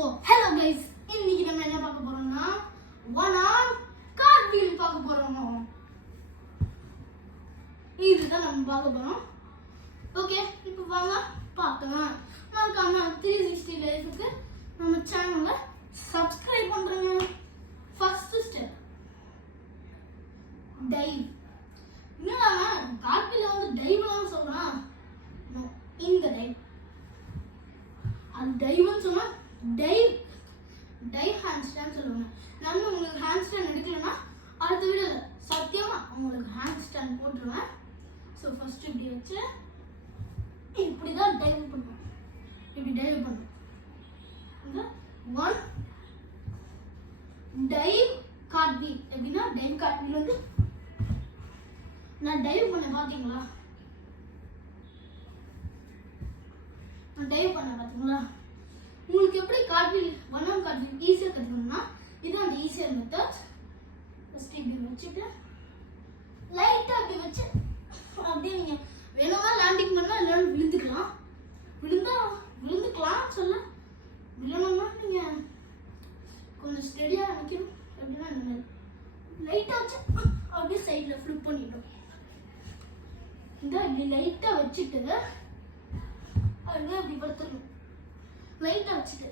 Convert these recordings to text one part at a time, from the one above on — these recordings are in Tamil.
hello guys, இன்னைக்கு நம்ம என்ன பார்க்க போறோம்னா one arm cartwheel பார்க்க போறோம். இதுதான் நம்ம பார்க்க போறோம். ஓகே, இப்போ வாங்க பார்க்கலாம். மறக்காம 360 லைஃப்க்கு நம்ம சேனலை சப்ஸ்கிரைப் பண்றீங்க. First step dive. என்னடா கார்ட்வீல் வந்து டைவ்லாம் சொல்றான்? இந்த டைவ். அது டைவ்னு சொன்னா டைவ் ஹேண்ட்ஸ்டாண்ட் சொல்லுவாங்க. நான் உங்களுக்கு ஹேண்ட் ஸ்டாண்ட் எடுக்கலன்னா அடுத்த வீடியோல சத்தியமா உங்களுக்கு ஹேண்ட் ஸ்டாண்ட் போட்டுருவேன். ஸோ ஃபர்ஸ்ட் இப்படி வச்சு இப்படிதான் டைவ் பண்ணுவோம். இப்படி டைவ் பண்ணுவோம். One dive cartwheel. எப்படின்னா டைவ் கார்ட்வீல் வந்து நான் டைவ் பண்ண பாத்தீங்களா? டைவ் பண்ண பாத்தீங்களா? உங்களுக்கு எப்படி கார்ட்வீல் ஒன் ஆர்ம் கார்ட்வீல் ஈஸியாக கற்றுக்கணும்னா இதுதான் அந்த ஈஸியர் மெத்தட். ஃபர்ஸ்ட் இப்படி வச்சுட்டு லைட்டாக அப்படி வச்சு அப்படியே நீங்கள் வேணுமா லேண்டிங் பண்ணலாம், இல்லைன்னு விழுந்துக்கலாம் சொல்ல. விழணும்னா நீங்கள் கொஞ்சம் ஸ்டெடியாக நிற்கணும். அப்படின்னா இந்த மாதிரி லைட்டாக வச்சு அப்படியே சைடில் ஃப்ளிப் பண்ணிவிடும். இந்த இப்படி லைட்டாக வச்சுட்டு அப்படியே அப்படி படுத்துடணும். லைட்டாக வச்சுட்டு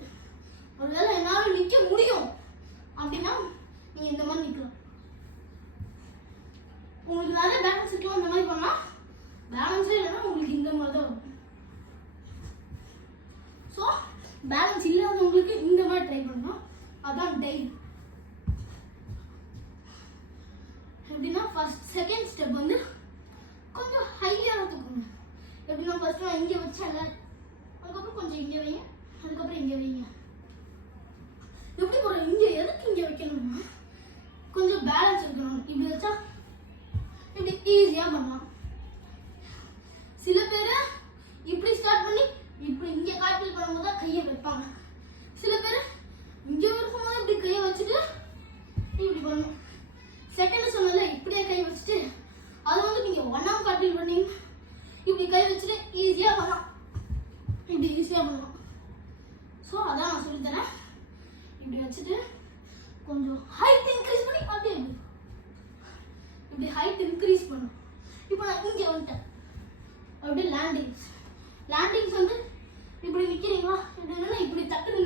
ஒருவேளை என்னால் நிற்க முடியும் அப்படின்னா நீங்கள் இந்த மாதிரி நிற்கலாம். உங்களுக்கு நிறைய பேலன்ஸ் இருக்கலாம். இந்த மாதிரி பண்ணால் பேலன்ஸே இல்லைன்னா உங்களுக்கு இந்த மாதிரி தான் வரும். ஸோ பேலன்ஸ் இல்லாதவங்களுக்கு இந்த மாதிரி ட்ரை பண்ணணும். அதான் டைவ். எப்படின்னா ஃபர்ஸ்ட் செகண்ட் ஸ்டெப் வந்து கொஞ்சம் ஹையாக தூக்குங்க. எப்படின்னா ஃபர்ஸ்ட் நான் இங்கே வச்சேன்ல, அதுக்கப்புறம் கொஞ்சம் இங்கே வைங்க, அதுக்கப்புறம் இங்கே வைங்க. எப்படி போகிறோம்? இங்கே எதுக்கு இங்கே வைக்கணும்னா கொஞ்சம் பேலன்ஸ் இருக்கணும். இப்படி வச்சா இப்படி ஈஸியாக பண்ணலாம். சில பேர் இப்படி ஸ்டார்ட் பண்ணி இப்படி இங்கே கார்ட்வீல் பண்ணும்போது தான் கையை வைப்பாங்க. சில பேர் இங்கே இருக்கும்போது இப்படி கையை வச்சுட்டு இப்படி பண்ணணும். செகண்ட் சொன்னல இப்படியே கை வச்சுட்டு அது வந்து நீங்கள் ஒன் ஆர்ம் கார்ட்வீல் பண்ணீங்க இப்படி கை வச்சுட்டு ஈஸியாக பண்ணலாம். இப்படி ஈஸியாக பண்ணலாம். ஸோ அதான் நான் சொல்லித்தரேன். இப்படி வச்சுட்டு கொஞ்சம் ஹைட் இன்க்ரீஸ் பண்ணி அப்படியே இப்படி ஹைட் இன்க்ரீஸ் பண்ணும். இப்போ நான் இங்கே வந்துட்டேன். அப்படியே லேண்டிங்ஸ் வந்து இப்படி நிற்கிறீங்களா? இப்படி இப்படி தட்டு